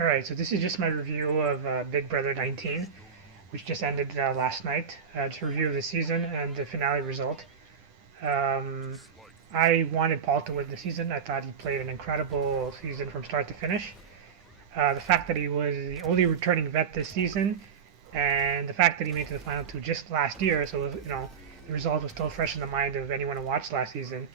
Alright, so this is just my review of Big Brother 19, which just ended last night. Just a review of the season and the finale result. Um, I wanted Paul to win the season. I thought he played an incredible season from start to finish. The fact that he was the only returning vet this season, and the fact that he made it to the final two just last year, so the result was still fresh in the mind of anyone who watched last season,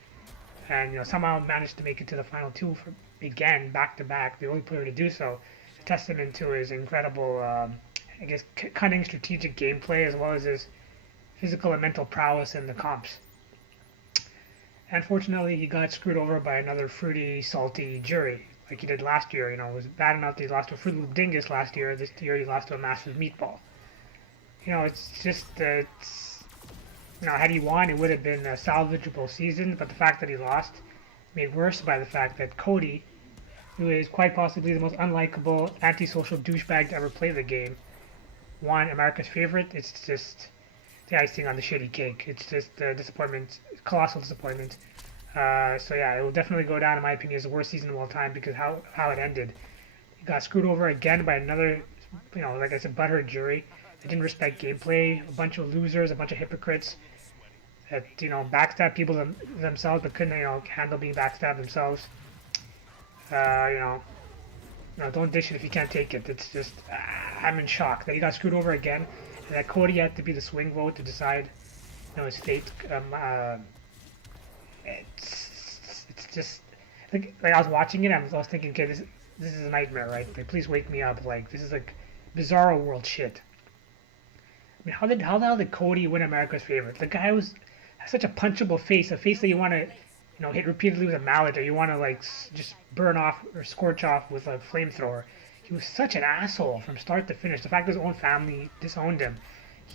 and somehow managed to make it to the final two again, back to back, the only player to do so. A testament to his incredible, I guess, cunning strategic gameplay as well as his physical and mental prowess in the comps. Unfortunately, he got screwed over by another fruity, salty jury, like he did last year. It was bad enough that he lost to a Fruit Loop Dingus last year. This year, he lost to a massive meatball. It's just had he won, it would have been a salvageable season. But the fact that he lost, made worse by the fact that Cody, who is quite possibly the most unlikable, antisocial douchebag to ever play the game, won America's favorite. It's just the icing on the shitty cake. It's just a disappointment, colossal disappointment. So yeah, it will definitely go down in my opinion as the worst season of all time because how it ended. He got screwed over again by another, like I said, butthurt jury. They didn't respect gameplay. A bunch of losers, a bunch of hypocrites that backstab people themselves, but couldn't handle being backstabbed themselves. Uh, you know, don't dish it if you can't take it. It's just I'm in shock that he got screwed over again, and that Cody had to be the swing vote to decide his fate. It's just like I was watching it, I was thinking, okay, this is a nightmare, right? Like, please wake me up. Like, this is like bizarro world shit. I mean, how the hell did Cody win America's favorite? The guy has such a punchable face, a face that you want to hit repeatedly with a mallet, or you want to like just burn off or scorch off with a flamethrower. He was such an asshole from start to finish. The fact that his own family disowned him,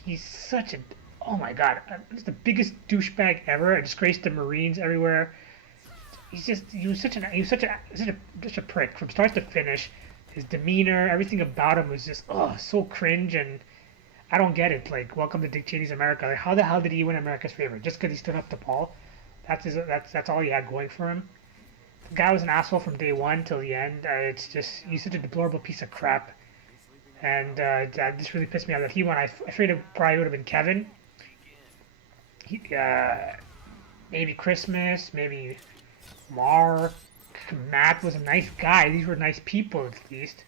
he's such a oh my god, he's the biggest douchebag ever. A disgrace to Marines everywhere. He was such a prick from start to finish. His demeanor, everything about him was just so cringe, and I don't get it. Like, welcome to Dick Cheney's America. Like, how the hell did he win America's favorite? Just because he stood up to Paul? That's all he had going for him. The guy was an asshole from day one till the end. It's just he's such a deplorable piece of crap, and that just really pissed me off that he won. I afraid it probably would have been Kevin. Maybe Christmas, maybe Mark. Matt was a nice guy. These were nice people at least.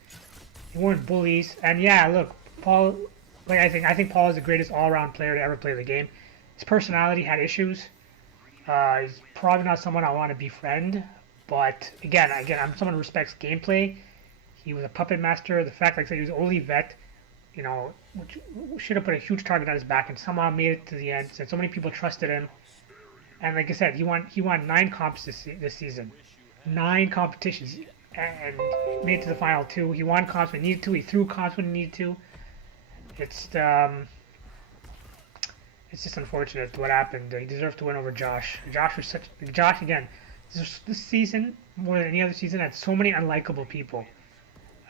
They weren't bullies. And yeah, look, Paul. Like I think Paul is the greatest all-around player to ever play the game. His personality had issues. He's probably not someone I want to befriend. But again, I'm someone who respects gameplay. He was a puppet master. The fact, like I said, he was only vet, which should have put a huge target on his back, and somehow made it to the end. Since so many people trusted him, and like I said, he won 9 comps this season, 9 competitions, and made it to the final two. He won comps when he needed to. He threw comps when he needed to. It's it's just unfortunate what happened. He deserved to win over Josh. Josh again. This season, more than any other season, had so many unlikable people.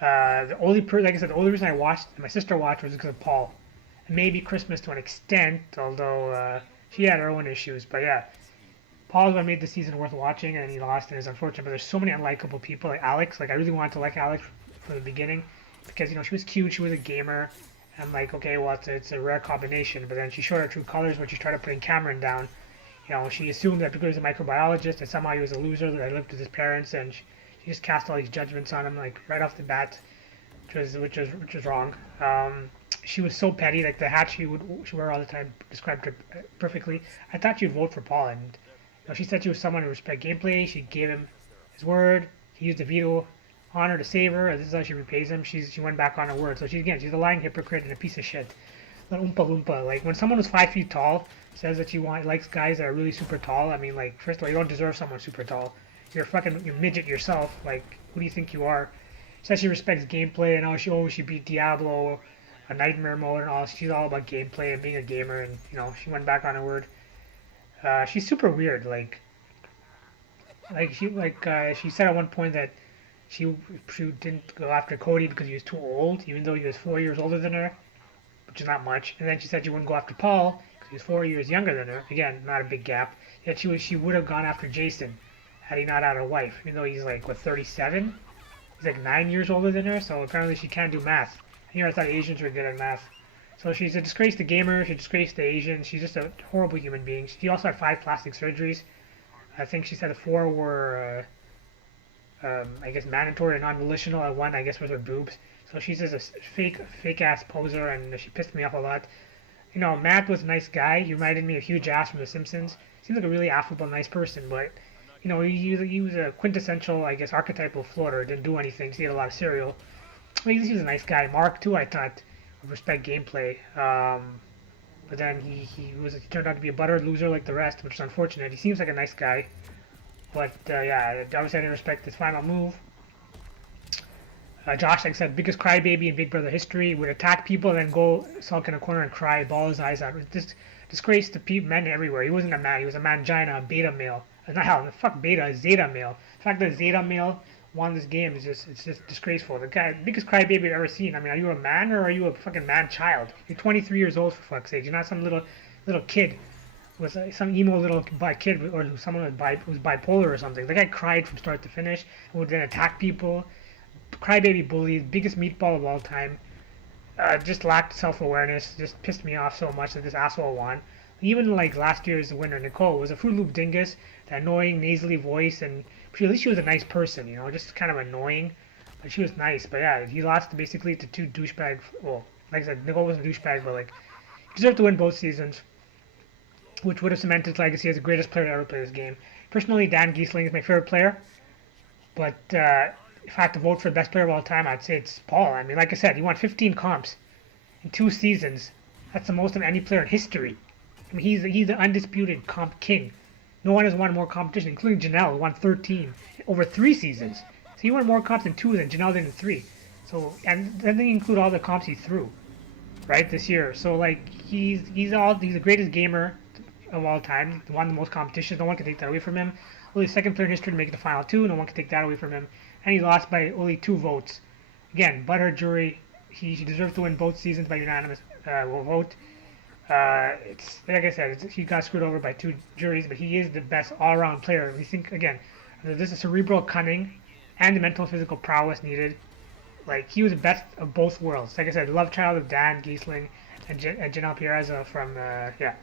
Like I said, the only reason I watched, my sister watched, was because of Paul. And maybe Christmas to an extent, although she had her own issues. But yeah, Paul's what made the season worth watching, and he lost, and it's unfortunate. But there's so many unlikable people, like Alex. Like I really wanted to like Alex from the beginning, because she was cute, she was a gamer. I'm like, okay, well, it's a rare combination. But then she showed her true colors when she started putting Cameron down. She assumed that because he was a microbiologist, that somehow he was a loser, that I lived with his parents, and she just cast all these judgments on him, like right off the bat, which was wrong. She was so petty, like the hat she wear all the time described her perfectly. I thought she'd vote for Paul, and she said she was someone who respected gameplay. She gave him his word. He used the veto on her to save her. And this is how she repays him. She went back on her word. So she's a lying hypocrite and a piece of shit. An oompa loompa. Like when someone who's 5 feet tall says that likes guys that are really super tall. I mean, like, first of all, you don't deserve someone super tall. You're midget yourself. Like, who do you think you are? She says she respects gameplay and she beat Diablo, a nightmare mode and all. She's all about gameplay and being a gamer, and she went back on her word. She's super weird. She said at one point that she didn't go after Cody because he was too old, even though he was 4 years older than her, which is not much. And then she said she wouldn't go after Paul because he was 4 years younger than her. Again, not a big gap. Yet she would have gone after Jason had he not had a wife, even though he's like 37. He's like 9 years older than her, so apparently she can't do math. Here I thought Asians were good at math. So she's a disgrace to gamers, she's a disgrace to Asians, she's just a horrible human being. She also had 5 plastic surgeries. I think she said 4 were, I guess, mandatory or non-volitional, and 1, I guess, was her boobs. So she's just a fake-ass poser, and she pissed me off a lot. You know, Matt was a nice guy. He reminded me of Hugh Jass from The Simpsons. Seems like a really affable, nice person, but, you know, he was a quintessential, I guess, archetypal floater. Didn't do anything, so he ate a lot of cereal. But he was a nice guy. Mark, too, I thought, would respect gameplay. But then he turned out to be a buttered loser like the rest, which is unfortunate. He seems like a nice guy. But, yeah, obviously I didn't respect his final move. Josh, like I said, biggest crybaby in Big Brother history, would attack people and then go sulk in a corner and cry, ball his eyes out. This disgrace to men everywhere. He wasn't a man. He was a mangina, a beta male. Not hell, fuck beta, a zeta male. The fact that zeta male won this game is just disgraceful. The guy, biggest crybaby I've ever seen. I mean, are you a man or are you a fucking man child? You're 23 years old, for fuck's sake. You're not some little kid. Was some emo little kid or someone who's bipolar or something. The guy cried from start to finish and would then attack people. Crybaby bully, biggest meatball of all time. Just lacked self-awareness. Just pissed me off so much that this asshole won. Even like last year's winner, Nicole, was a Fruit Loop dingus, that annoying nasally voice, and at least she was a nice person, you know, just kind of annoying, but she was nice. But yeah, he lost basically to 2 douchebags. Well, like I said, Nicole was a douchebag, but like he deserved to win both seasons, which would have cemented his legacy as the greatest player to ever play this game. Personally, Dan Giesling is my favorite player, but if I had to vote for the best player of all time, I'd say it's Paul. I mean, like I said, he won 15 comps in 2 seasons. That's the most of any player in history. I mean, he's the undisputed comp king. No one has won more competition, including Janelle, who won 13 over 3 seasons. So he won more comps in 2 than Janelle did in 3. So, and then they include all the comps he threw, right, this year. So like he's the greatest gamer of all time. Won the most competitions. No one can take that away from him. Only second player in history to make the final 2. No one can take that away from him. And he lost by only 2 votes. Again, butthurt jury. He deserves to win both seasons by unanimous vote. It's like I said, he got screwed over by 2 juries, but he is the best all-around player. We think again, there's a cerebral cunning and the mental and physical prowess needed. Like he was the best of both worlds. Like I said, love child of Dan Giesling and Janelle Perez from yeah.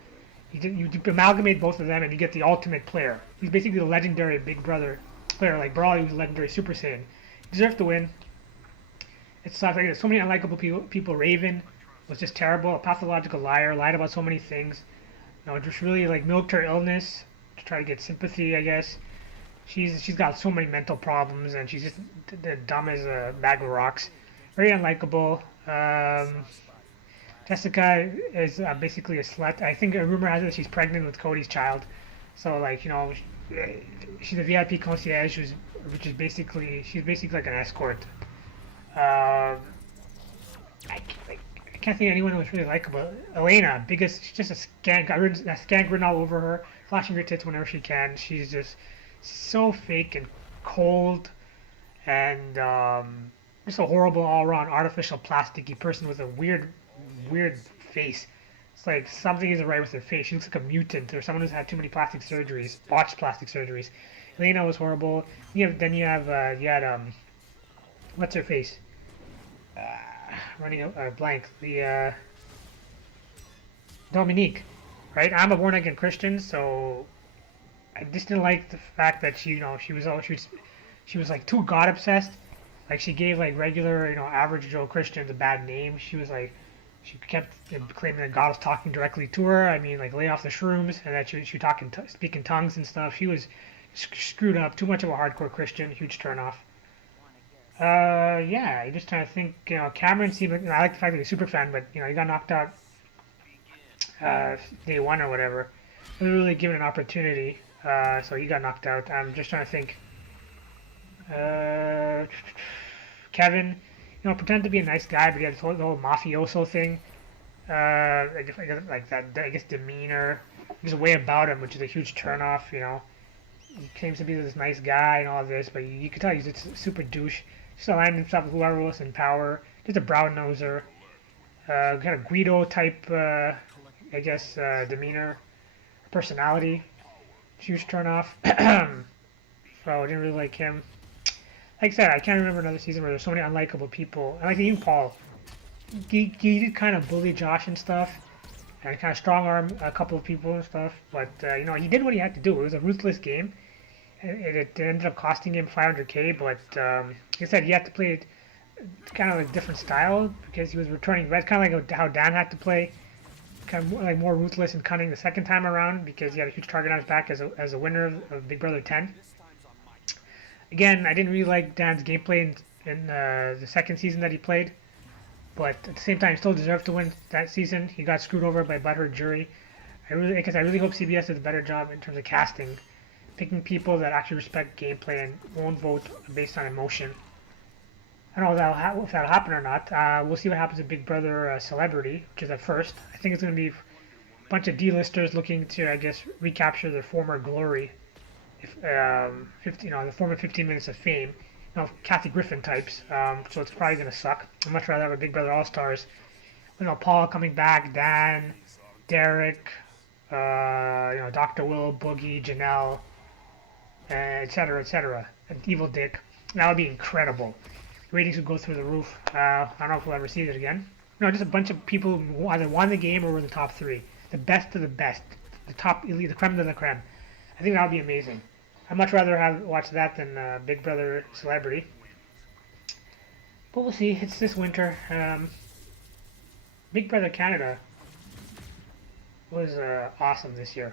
You amalgamate both of them and you get the ultimate player. He's basically the legendary Big Brother player. Like Brawley was a legendary Super Saiyan. He deserves to win. It's like there's so many unlikable people. Raven was just terrible, a pathological liar, lied about so many things. You know, just really like milked her illness to try to get sympathy, I guess. She's got so many mental problems and she's just dumb as a bag of rocks. Very unlikable. Jessica is basically a slut. I think a rumor has it that she's pregnant with Cody's child. So like, you know, she's a VIP concierge, which is basically like an escort. I can't think of anyone who was really likable. Elena, she's just a skank written all over her, flashing her tits whenever she can. She's just so fake and cold, and just a horrible all-around artificial plasticky person with a weird face. It's like something isn't right with her face. She looks like a mutant or someone who's had too many plastic surgeries, botched plastic surgeries. Elena was horrible. You had what's her face? Running a blank. The Dominique, right? I'm a born again Christian, so I just didn't like the fact that she was like too God obsessed. Like she gave like regular, average Joe Christians a bad name. She kept claiming that God was talking directly to her. I mean, like lay off the shrooms, and that she speak in tongues and stuff. She was screwed up. Too much of a hardcore Christian. Huge turnoff. Yeah, I'm just trying to think. Cameron seemed like, I like the fact that he's a super fan, but he got knocked out day 1 or whatever. He was really given an opportunity, so he got knocked out. I'm just trying to think. Kevin, pretended to be a nice guy, but he had the whole mafioso thing. Like that, I guess demeanor, there's a way about him, which is a huge turnoff. He claims to be this nice guy and all this, but you could tell he's a super douche. Just aligned himself with whoever was in power. Just a brown noser. Kind of Guido type, I guess, demeanor, personality. Huge turnoff. So I didn't really like him. like I said, I can't remember another season where there's so many unlikable people. And like even Paul, he did kind of bully Josh and stuff, and kind of strong arm a couple of people and stuff. But you know, he did what he had to do. It was a ruthless game. It ended up costing him 500K, but like I said, he had to play kind of a different style because he was returning. That's kind of like how Dan had to play, kind of like more ruthless and cunning the second time around because he had a huge target on his back as a winner of Big Brother 10. Again, I didn't really like Dan's gameplay in the second season that he played, but at the same time, he still deserved to win that season. He got screwed over by butthurt jury. I really hope CBS does a better job in terms of casting, picking people that actually respect gameplay and won't vote based on emotion. I don't know if that'll happen or not. We'll see what happens with Big Brother Celebrity, which is at first. I think it's going to be a bunch of D-listers looking to, I guess, recapture their former glory. If the former 15 minutes of fame. You know, Kathy Griffin types. So it's probably going to suck. I'd much rather have a Big Brother All-Stars. You know, Paul coming back, Dan, Derek, Dr. Will, Boogie, Janelle, etc., and Evil Dick. That would be incredible. Ratings would go through the roof. I don't know if we'll ever see it again. No, just a bunch of people who either won the game or were in the top three. The best of the best. The top elite, the creme de la creme. I think that would be amazing. I'd much rather watch that than Big Brother Celebrity. But we'll see. It's this winter. Big Brother Canada was awesome this year.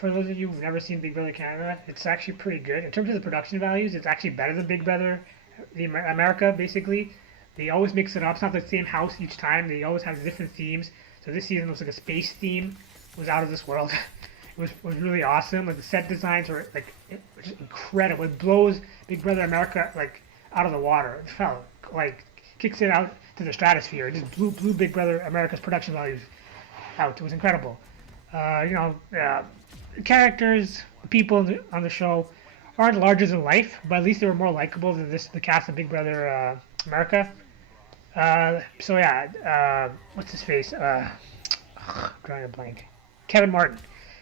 For those of you who've never seen Big Brother Canada, it's actually pretty good. In terms of the production values, it's actually better than Big Brother America, basically. They always mix it up. It's not the same house each time. They always have different themes. So this season was like a space theme. It was out of this world. It was really awesome. Like the set designs were like just incredible. It blows Big Brother America like out of the water. It fell like kicks it out to the stratosphere. It just blew Big Brother America's production values out. It was incredible. Characters, people on the show aren't larger than life, but at least they were more likable than the cast of Big Brother America. What's his face? Drawing a blank. Kevin Martin.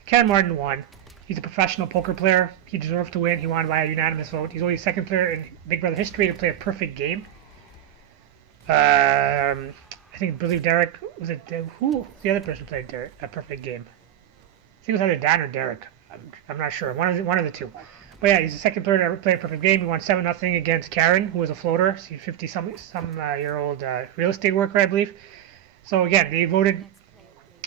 Kevin Martin won. He's a professional poker player. He deserved to win. He won by a unanimous vote. He's only the second player in Big Brother history to play a perfect game. I believe Derek was it. Who the other person played a perfect game? I think it was either Dan or Derek. I'm not sure. One of the two. But yeah, he's the second player to ever play a perfect game. He won 7-0 against Karen, who was a floater. She's 50-some-year-old real estate worker, I believe. So again, they voted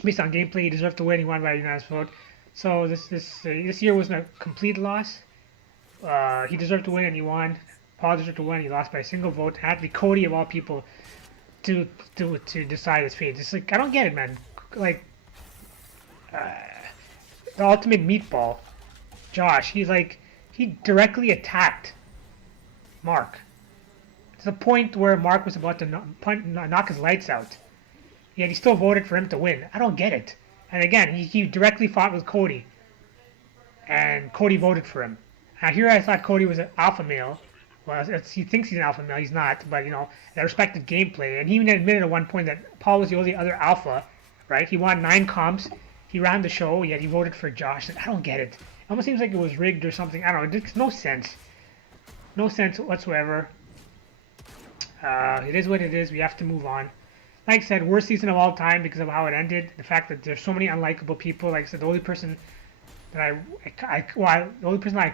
based on gameplay. He deserved to win. He won by a unanimous vote. So this year wasn't a complete loss. He deserved to win and he won. Paul deserved to win. He lost by a single vote. It had to be Cody of all people to decide his fate. It's like I don't get it, man. Like the ultimate meatball, Josh. He directly attacked Mark to the point where Mark was about to knock his lights out. Yet he still voted for him to win. I don't get it. And again, he directly fought with Cody. And Cody voted for him. Now here I thought Cody was an alpha male. Well, he thinks he's an alpha male. He's not. But, that respected gameplay. And he even admitted at one point that Paul was the only other alpha, right? He won 9 comps. He ran the show, yet he voted for Josh. I don't get it. It almost seems like it was rigged or something. I don't know. It makes no sense. No sense whatsoever. It is what it is. We have to move on. Like I said, worst season of all time because of how it ended. The fact that there's so many unlikable people. Like I said, the only person that I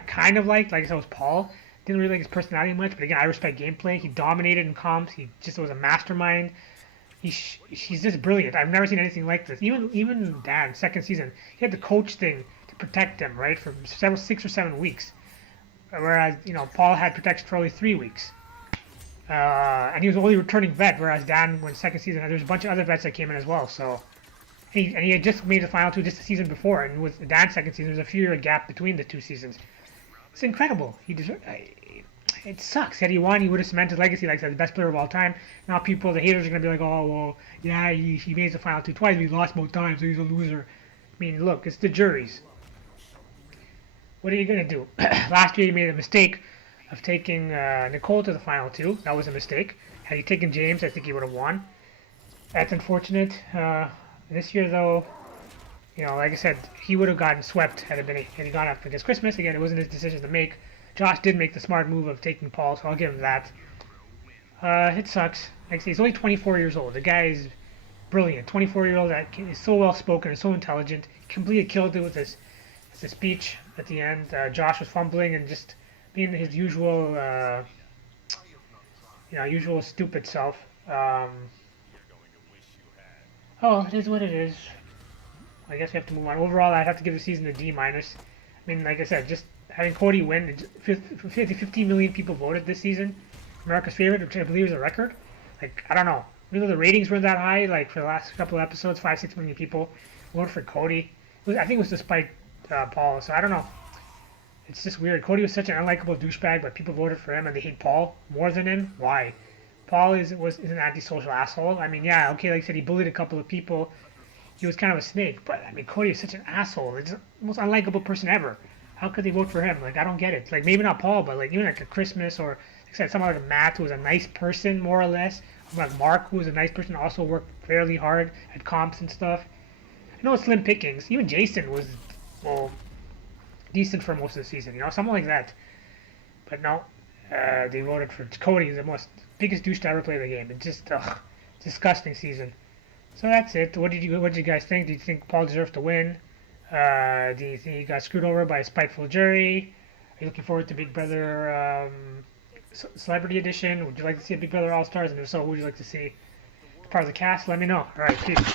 kind of liked, like I said, was Paul. Didn't really like his personality much, but again, I respect gameplay. He dominated in comps. He just was a mastermind. He's just brilliant. I've never seen anything like this. Even Dan, second season, he had the coach thing to protect him, right, for 6 or 7 weeks, whereas Paul had protection for only 3 weeks. And he was the only returning vet, whereas Dan went second season. And there's a bunch of other vets that came in as well. So, he had just made the final 2 just the season before, and with Dan's second season, there's a few year gap between the 2 seasons. It's incredible. It sucks. Had he won, he would have cemented his legacy, like I said, the best player of all time. Now the haters are gonna be like, oh well, yeah, he made the final 2 twice, but he lost both times, so he's a loser. I mean, look, it's the juries. What are you gonna do? Last year, he made a mistake of taking Nicole to the final 2. That was a mistake. Had he taken James, I think he would have won. That's unfortunate. This year, though, like I said, he would have gotten swept had he gone up against Christmas. Again, it wasn't his decision to make. Josh did make the smart move of taking Paul, so I'll give him that. It sucks. Like I say, he's only 24 years old. The guy is brilliant. 24-year-old that is so well spoken and so intelligent. Completely killed it with his speech at the end. Josh was fumbling and just being his usual, usual stupid self. Oh, it is what it is. I guess we have to move on. Overall, I'd have to give the season a D minus. I mean, like I said, just having Cody win, 15 million people voted this season. America's favorite, which I believe is a record. Like, I don't know. Even though the ratings weren't that high, like for the last couple of episodes, 5-6 million people voted for Cody. I think it was despite Paul, so I don't know. It's just weird. Cody was such an unlikable douchebag, but people voted for him and they hate Paul more than him. Why? Paul is an antisocial asshole. I mean, yeah, okay, like I said, he bullied a couple of people. He was kind of a snake, but I mean, Cody is such an asshole. He's the most unlikable person ever. How could they vote for him? Like, I don't get it. Like, maybe not Paul, but like even like a Christmas or like I said, someone like Matt who was a nice person more or less. Like Mark who was a nice person, also worked fairly hard at comps and stuff. I know it's slim pickings. Even Jason was decent for most of the season. Someone like that. But no, they voted for Cody, the biggest douche to ever play the game. It's just disgusting season. So that's it. What did you guys think? Do you think Paul deserves to win? Do you think he got screwed over by a spiteful jury? Are you looking forward to Big Brother Celebrity Edition? Would you like to see a Big Brother All Stars? And if so, who would you like to see part of the cast? Let me know. All right, peace.